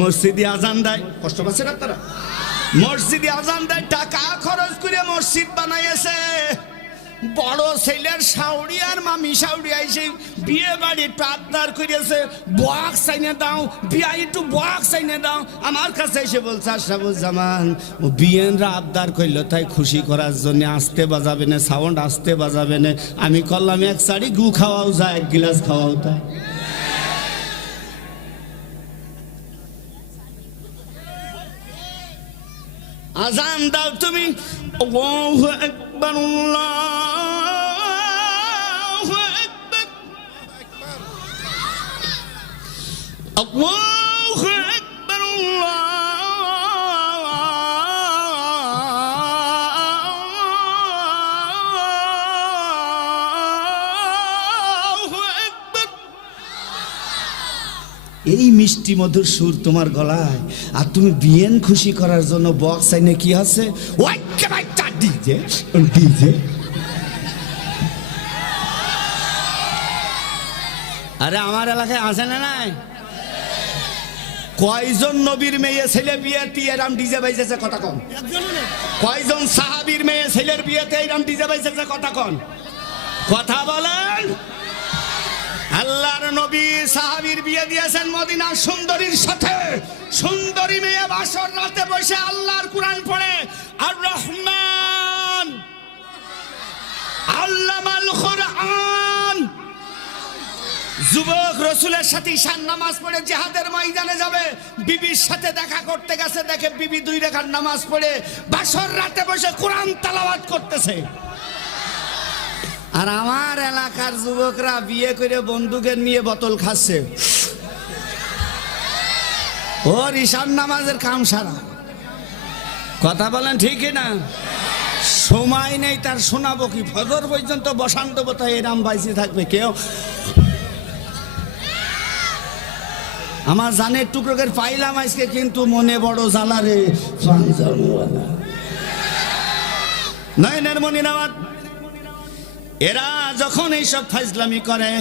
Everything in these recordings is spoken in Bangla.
মসজিদে আজান দেয়। কষ্ট পাচ্ছেন আপনারা? মসজিদে আজান দেয় টাকা খরচ করে মসজিদ বানাইছে বড় ছেলের সাউরি আর মামি সাউরি আইসে বিয়ে বাড়ি প্রার্থনার করেছে বক্স চাইনে দাও বিয়া একটু বক্স চাইনে দাও। আমার কাছে এসে বলছে আশরাফুজ্জামান ও বিয়েনরা আবদার করল তাই খুশি করার জন্য আসতে বাজাবে না সাউন্ড আসতে বাজাবে না। আমি করলাম এক শাড়ি গু খাওয়াও যায় এক গিলাস খাওয়াও তাই আজান দাও তুমি। আল্লাহু আকবার আল্লাহু আকবার। আল্লাহু এই মিষ্টি মধুর সুর তোমার গলায়। আর তুমি বিয়েন খুশি করার জন্য বক্স আইনে কি আছে? ডিজে আরে আমার এলাকায় আছে না নাই? কয়জন নবীর মেয়ে ছেলে বিয়েতে এরাম ডিজে বাইজেছে কথা কন? কয়জন সাহাবীর মেয়ে ছেলের বিয়েতে এরাম ডিজে বাইজেছে কথা কন? কথা বলেন। আল্লাহর নবী সাহাবীর বিয়ে দিয়েছেন মদিনা সুন্দরীর সাথে। সুন্দরী মেয়ে বাসর রাতে বসে আল্লাহর কোরআন পড়ে। আর রহমান। আল্লামাল কোরআন। যুবক রসুলের সাথে ঈশান নামাজ পড়ে, জেহাদের ময়দানে যাবে। বিবির সাথে দেখা করতে গেছে, দেখে বিবি দুই রেখার নামাজ পড়ে। বাসর রাতে বসে কোরআন তালাওয়াত করতেছে। আর আমার এলাকার যুবকরা বিয়ে করে বন্দুকের নিয়ে বোতল খাচ্ছে। ওর ঈশান নামাজের কাম সারা। কথা বলেন ঠিকই না সময় নেই তার শোনাবো কি? ফজর পর্যন্ত বসান দেবো তাই এরাম বাইসে থাকবে কেউ। আমার জানের টুকরোকের পাইলাম আজকে, কিন্তু মনে বড় জ্বালা রে। নয়নের মনি নামাজ এরা যখন এইসব ফাইজলামি করে,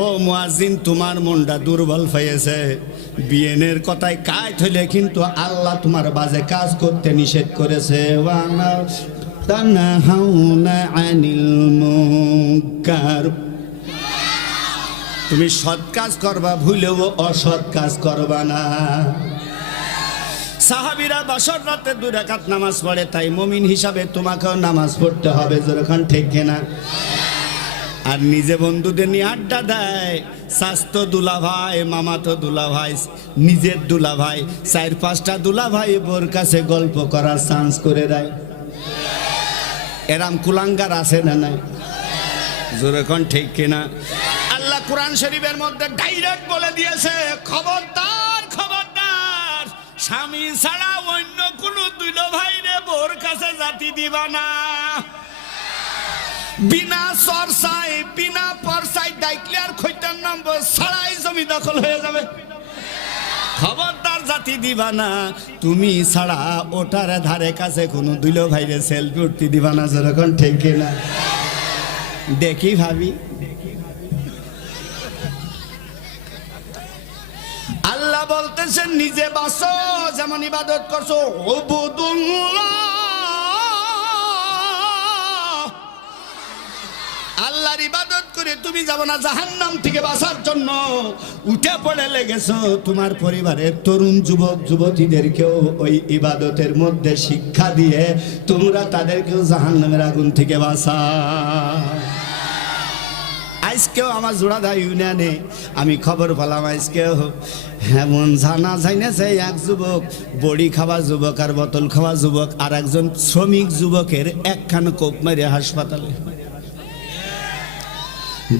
ও মুয়াজিন তোমার মনটা দুর্বল হয়েছে। বিয়েনের কথায় কাজ হইলে কিন্তু আল্লাহ তোমার বাজে কাজ করতে নিষেধ করেছে। তুমি সৎ কাজ করবা, ভুলেও অসৎ কাজ করবা না। সাহাবিরা বছর রাতে দুই রাকাত নামাজ পড়ে, তাই মমিন হিসাবে তোমাকেও নামাজ পড়তে হবে, যেরকম ঠিক না আর নিজে বন্ধুদের নিয়ে আড্ডা দেয়, স্বাস্থ্য দুলা ভাই মামাতো দুলা ভাই নিজের দুলা ভাই চার পাঁচটা দুলা ভাই বোর কাছে গল্প করার চান্স করে দেয়। এরাম কুলাঙ্গার আছে না নাই? যেরকম ঠিক কিনা। আল্লাহ কোরআন শরীফের মধ্যে ডাইরেক্ট বলে দিয়েছে, খবরদার স্বামী ছাড়া অন্য কোনো দুইল ভাই রে বোর কাছে জাতি দিবা না। বিনা চর্চায়, বিনা পরসায় ডাইকলে আর খৈতার নম্বর ছাড়াই জমি দখল হয়ে যাবে। খবরদার জাতি দিবা না, তুমি ছাড়া ওটার ধারে কাছে কোনো দুইল ভাইরে সেলফি উঠতে দিবা না, যেরকম ঠিক কিনা। দেখি ভাবি। বলতেছেন নিজে বাসো যেমন ইবাদত করছ। আল্লাহর ইবাদত করে তুমি যাব না জাহান্নাম থেকে বাঁচার জন্য। উঠে পড়ে লেগেছো তোমার পরিবারের তরুণ যুবক, যুবতীদেরকেও ওই ইবাদতের মধ্যে শিক্ষা দিয়ে তোমরা তাদেরকেও জাহান্নামের আগুন থেকে বাঁচা আজকেও আমার জোড়াদা ইউনিয়নে। আমি খবর পেলাম আজকেও এমন জানা যাইনেছে এক যুবক, বড়ি খাওয়া যুবক আর বোতল খাওয়া যুবক আর একজন শ্রমিক যুবকের একখান কোপ মেরে হাসপাতালে।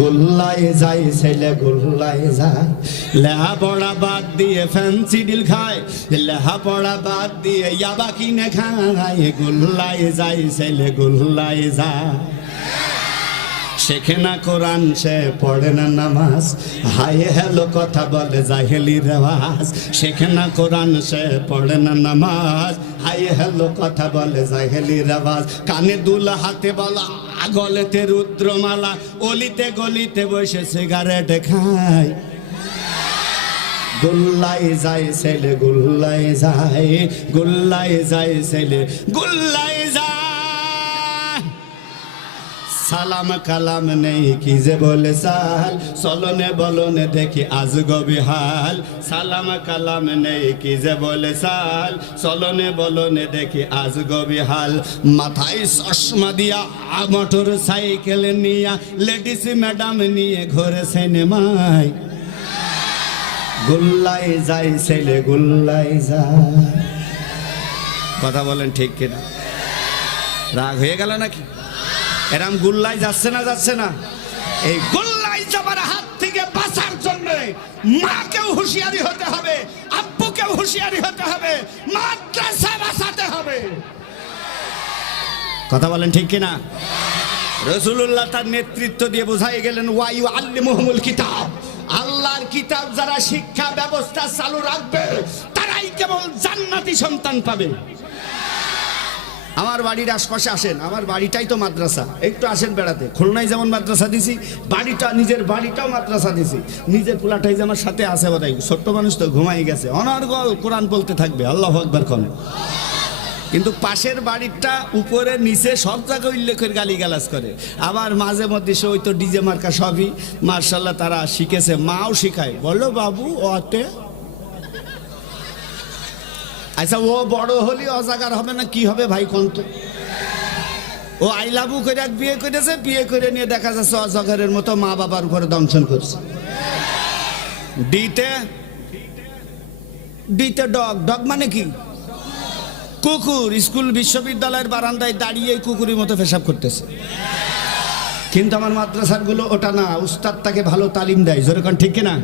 গোল্লায় যায় ছেলে, গোল্লায় যায়। লেহা পড়া বাদ দিয়ে ফ্যান্সি ডিল খায়। লেহা পড়া বাদ দিয়ে ইয়াবা কিনে খায়। গোল্লায় যায় ছেলে, গোল্লায় যায়। শেখে না কোরআন, সে পড়ে না নামাজ। হাই হ্যালো, কথা বলে জাহেলি রেওয়াজ। শেখে না কোরআন, সে পড়ে না নামাজ। হাই হ্যালো, কথা বলে জাহেলি রেওয়াজ। কানে দুল, হাতে বলা, গলেতে রুদ্রমালা, অলিতে গলিতে বসে সিগারেট খায়। গুল্লাই যায় ছেলে গুল্লাই যায় গুল্লাই যায় ছেলে গুল্লাই যায় সালাম কালাম নেই, কি যে বলে সাল? চলনে বলনে দেখি আজ গবিহাল সালাম কালাম নেই, কি যে বলে সাল? চলনে বলনে দেখি আজ গবিহাল মাথায় চশমা দিয়া, মোটর সাইকেল নিয়া, লেডিস ম্যাডাম নিয়ে ঘরে সিনেমায়। গুল্লাই যাই ছেলে গুল্লাই যায়। কথা বলেন ঠিক কিনা? রাগ হয়ে গেল নাকি? এরম গুল্লাই যাচ্ছে না যাচ্ছে না। এই গুল্লাই যাবার হাত থেকে বাঁচার জন্য মাকেও হুঁশিয়ারি হতে হবে, আব্বুকেও হুঁশিয়ারি হতে হবে, মাদ্রাসা বাঁচাতে হবে। কথা বলেন ঠিক কিনা? রসুল্লাহ তার নেতৃত্ব দিয়ে বোঝাই গেলেন ওয়াইউ আল্লি মুহমুল কিতাব। আল্লাহর কিতাব যারা শিক্ষা ব্যবস্থা চালু রাখবে, তারাই কেবল জান্নাতি সন্তান পাবে। আমার বাড়ির আশপাশে আসেন, আমার বাড়িটাই তো মাদ্রাসা। একটু আসেন বেড়াতে। খুলনায় যেমন মাদ্রাসা দিছি, বাড়িটা, নিজের বাড়িটাও মাদ্রাসা দিছি। নিজের পোলাটাই যে আমার সাথে আছে বোধহয়, ছোট্ট মানুষ তো ঘুমাই গেছে। অনর্গল কোরআন বলতে থাকবে, আল্লাহ আকবার কন। কিন্তু পাশের বাড়িটা উপরে, নিচে সব জায়গায় উল্লেখের গালি গালাজ করে। আবার মাঝে মধ্যে সে ওই তো ডিজে মার্কা সবই, মার্শাল্লাহ তারা শিখেছে, মাও শিখায়। বলো বাবু, অতে আচ্ছা ও বড় হলে অজাগার হবে না, কি হবে ভাই কন্ত ও আই আইলাবু করে এক বিয়ে করেছে বিয়ে করে নিয়ে দেখা যাচ্ছে অজাগারের মতো মা বাবার উপরে দংশন করছে। ডিতে? ডিতে ডগ। ডগ মানে কি? কুকুর। স্কুল বিশ্ববিদ্যালয়ের বারান্দায় দাঁড়িয়ে কুকুরের মতো পেশাব করতেছে। কিন্তু আমার মাদ্রাসারগুলো ওটা না, উস্তাদ তাকে ভালো তালিম দেয়। যেরকম ঠিক কিনা?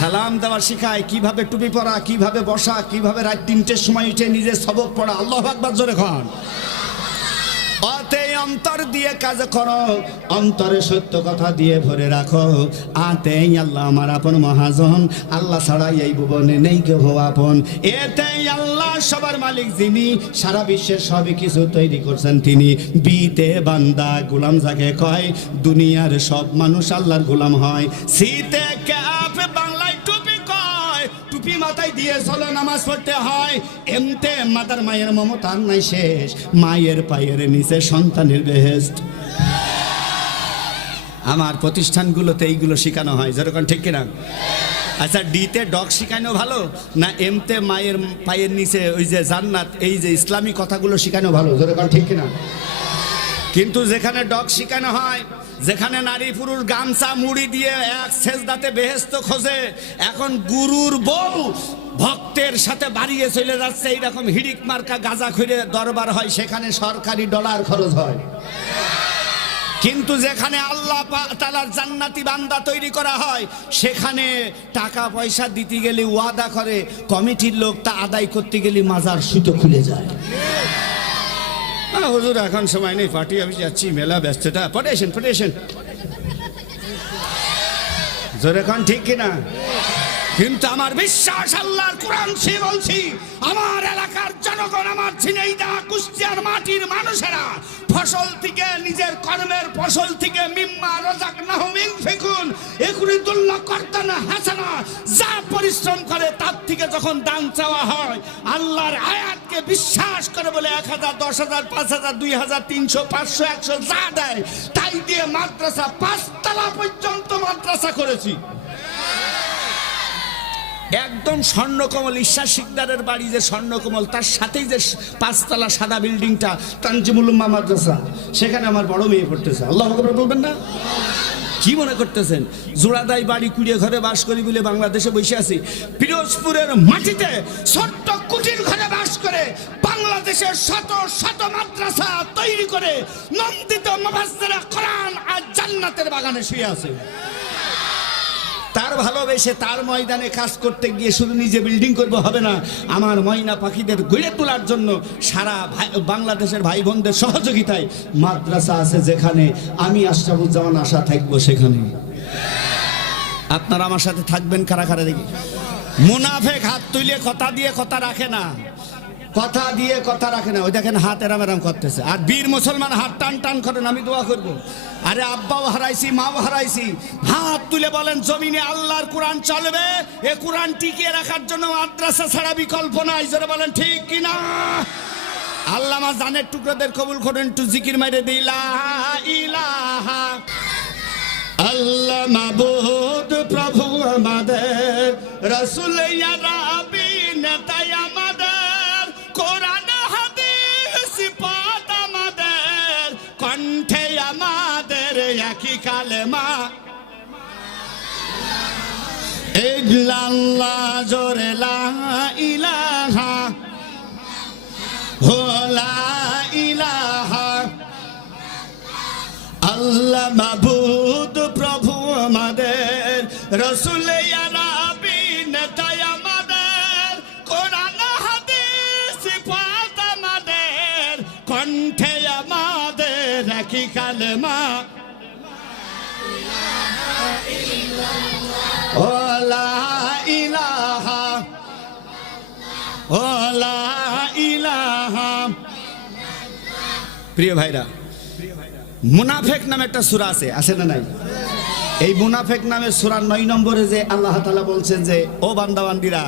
সালাম দেওয়া শিখায়, কীভাবে টুপি পরা, কীভাবে বসা, কীভাবে রাত তিনটের সময় উঠে নিজের সবক পড়া। আল্লাহ আকবার জোরে খান অন্তর দিয়ে কাজ করো, অন্তরে সত্য কথা দিয়ে ভরে রাখো। আতে আল্লাহ আমার আপন মহাজন, আল্লাহ ছাড়াই এই ভুবনে নেই কেউ আপন। এতে আল্লাহ সবার মালিক যিনি, সারা বিশ্বের সবই কিছু তৈরি করছেন তিনি। বিতে বান্দা গোলাম যাকে কয়, দুনিয়ার সব মানুষ আল্লাহর গোলাম হয়। শীতে ক্যাপ টুপি মাথায় দিয়ে চলো নামাজ পড়তে হয়। এমতে মাতার মায়ের মমতার নাই শেষ। মায়ের পায়ের নিচে সন্তানের বেহেস্ট আমার প্রতিষ্ঠানগুলোতে এইগুলো শেখানো হয়। যেরকম ঠিক কিনা? আচ্ছা ডিতে ডগ শেখানো ভালো? না এমতে মায়ের পায়ের নিচে ওই যে জান্নাত, এই যে ইসলামী কথাগুলো শেখানো ভালো? যেরকম ঠিক কিনা? কিন্তু যেখানে ডগ শিখানো হয়, যেখানে নারী পুরুষ গামছা মুড়ি দিয়ে এক সেজদাতে বেহেস্ত খোঁজে, এখন গুরুর বউ ভক্তের সাথে বাড়িয়ে চলে যাচ্ছে। এইরকম হিড়িক মার্কা গাজা খুঁড়ে দরবার হয়, সেখানে সরকারি ডলার খরচ হয়। কিন্তু যেখানে আল্লাহ তালার জান্নাতি বান্দা তৈরি করা হয়, সেখানে টাকা পয়সা দিতে গেলে ওয়াদা করে, কমিটির লোক তা আদায় করতে গেলে মাজার সুতো খুলে যায়। না হুজুর, এখন সময় নেই পার্টি আমি যাচ্ছি, মেলা, ব্যস্ততা। পটেশন পটেশন জোরে খান ঠিক কিনা? কিন্তু আমার বিশ্বাস আল্লাহর কোরআন সে বলছি, আমার এলাকার জনগণ, আমার ঝিনাইদা, কুষ্টিয়ার মাটির মানুষেরা ফসল থেকে, নিজের কর্মের ফসল থেকে মিম্মা রোজাক নাহমিং ফেকুন। একুরিদুল্লাহ কর্তানা হাসানা যা পরিশ্রম করে তার থেকে যখন দান চাওয়া হয়, আল্লাহর আয়াতকে বিশ্বাস করে বলে এক হাজার, দশ হাজার, পাঁচ হাজার, দুই হাজার, তিনশো, পাঁচশো, একশো যা দেয়, তাই দিয়ে মাদ্রাসা পাঁচতলা পর্যন্ত মাদ্রাসা করেছি। একদম স্বর্ণকমল ঈশ্বর শিকদারের বাড়ি যে স্বর্ণকমল, তার সাথেই যে পাঁচতলা সাদা বিল্ডিংটা তানজিমুল্লাহ মাদ্রাসা, সেখানে আমার বড় মেয়ে পড়তেছে। আল্লাহ বলবেন না? কি মনে করতেছেন? জোড়াদাই বাড়ি কুড়িয়ে ঘরে বাস করি বলে বাংলাদেশে বসে আছি। পিরোজপুরের মাটিতে ছোট্ট কুটির ঘরে বাস করে বাংলাদেশের শত শত মাদ্রাসা তৈরি করে নন্দিত মাবাসরা কোরআন আর জান্নাতের বাগানে শুয়ে আছে। তার ভালোবেসে তার ময়দানে কাজ করতে গিয়ে শুধু নিজে বিল্ডিং করব হবে না, আমার ময়না পাখিদের গড়ে তোলার জন্য সারা বাংলাদেশের ভাই বোনদের সহযোগিতায় মাদ্রাসা আছে যেখানে আমি আশরাফুজ্জামান আশা থাকব সেখানে। আপনারা আমার সাথে থাকবেন কারা কারা দেখি। মুনাফেক হাত তুলে কথা দিয়ে কথা রাখে না। কথা দিয়ে কথা রাখে না। ওই দেখেন হাত এরাম এরাম করতেছে। আর বীর মুসলমান হাত টান টান করেন, আমি দোয়া করব। আরে আব্বাও হারাইছি, মাও হারাইছি। হাত তুলে বলেন, জমিনে আল্লাহর কোরআন চলবে, এ কোরআন টিকিয়ে রাখার জন্য মাদ্রাসা ছাড়া বিকল্প নাই। জোরে বলেন, ঠিক কিনা আল্লাহ আমার জানের টুকরোদের কবুল করেন টু জিকির মাইরে দিলা ইলাহা আল্লাহ, মাবুদ প্রভু আমাদের, রসুল ইল্লাল্লাহ জোরে ইলাহা, হো ইলাহা। আল্লাহ মাবুদ প্রভু আমাদের, রসুল আরবি নেতাই আমাদের। কোরআন, হাদিস পাত আমাদের, কণ্ঠে আমাদের, একই কালেমা ও লা ইলাহা ও লা ইলাহা প্রিয় ভাইরা মুনাফেক নামে একটা সুরা আছে আছে না নাই? এই মুনাফেক নামে সুরা নয় নম্বরে যে আল্লাহ তালা বলছেন যে, ও বান্দাবান্দিরা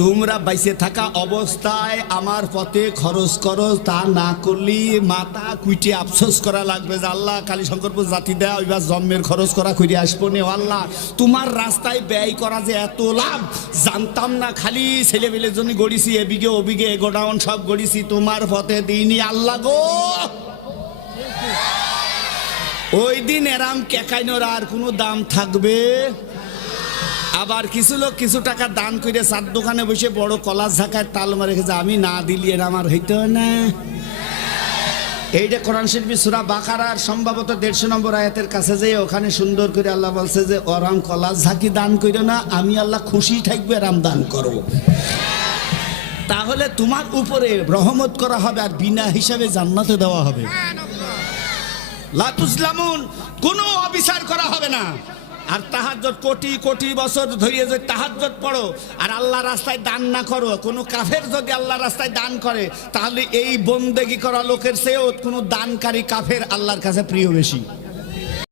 তোমরা বাইসে থাকা অবস্থায় আমার পথে খরচ করো, তা না করলি মাতা কুইটে আফসোস করা লাগবে যে আল্লাহ কালী শঙ্করপুর জাতি দেয়া ওইবার জন্মের খরচ করা খুঁজে আসব নে আল্লাহ। তোমার রাস্তায় ব্যয় করা যে এত লাভ, জানতাম না খালি ছেলেবেলের জন্য গড়িছি এবিগে ওবিগে গোডাউন সব গড়িছি, তোমার পথে দিইনি আল্লাহ গো! ওই দিন এরাম কেকাইনোর আর কোনো দাম থাকবে? আবার কিছু লোক কিছু টাকা দান করে চার দোকানে বসে বড় কলার ঝাঁকায় তাল মারে গেছে আমি না দিলি এর আমার হইতো না। এইটা কোরআন শিল্পী সুরা বাকারার সম্ভবত দেড়শো নম্বর আয়াতের কাছে যেয়ে ওখানে সুন্দর করে আল্লাহ বলছে যে, ওরাম কলা ঝাঁকি দান করিও না, আমি আল্লাহ খুশি থাকবে, এরাম দান করব তাহলে তোমার উপরে রহমত করা হবে আর বিনা হিসাবে জান্নাতে দেওয়া হবে। লাতুসলামুন, কোনো অবিচার করা হবে না। আর তাহাজ্জত কোটি কোটি বছর ধরিয়ে যদি তাহাজ্জত পড়ো, আর আল্লাহ রাস্তায় দান না করো, কোনো কাফের যদি আল্লাহ রাস্তায় দান করে, তাহলে এই বন্দেগি করা লোকের চেয়েও কোনো দানকারী কাফের আল্লাহর কাছে প্রিয় বেশি।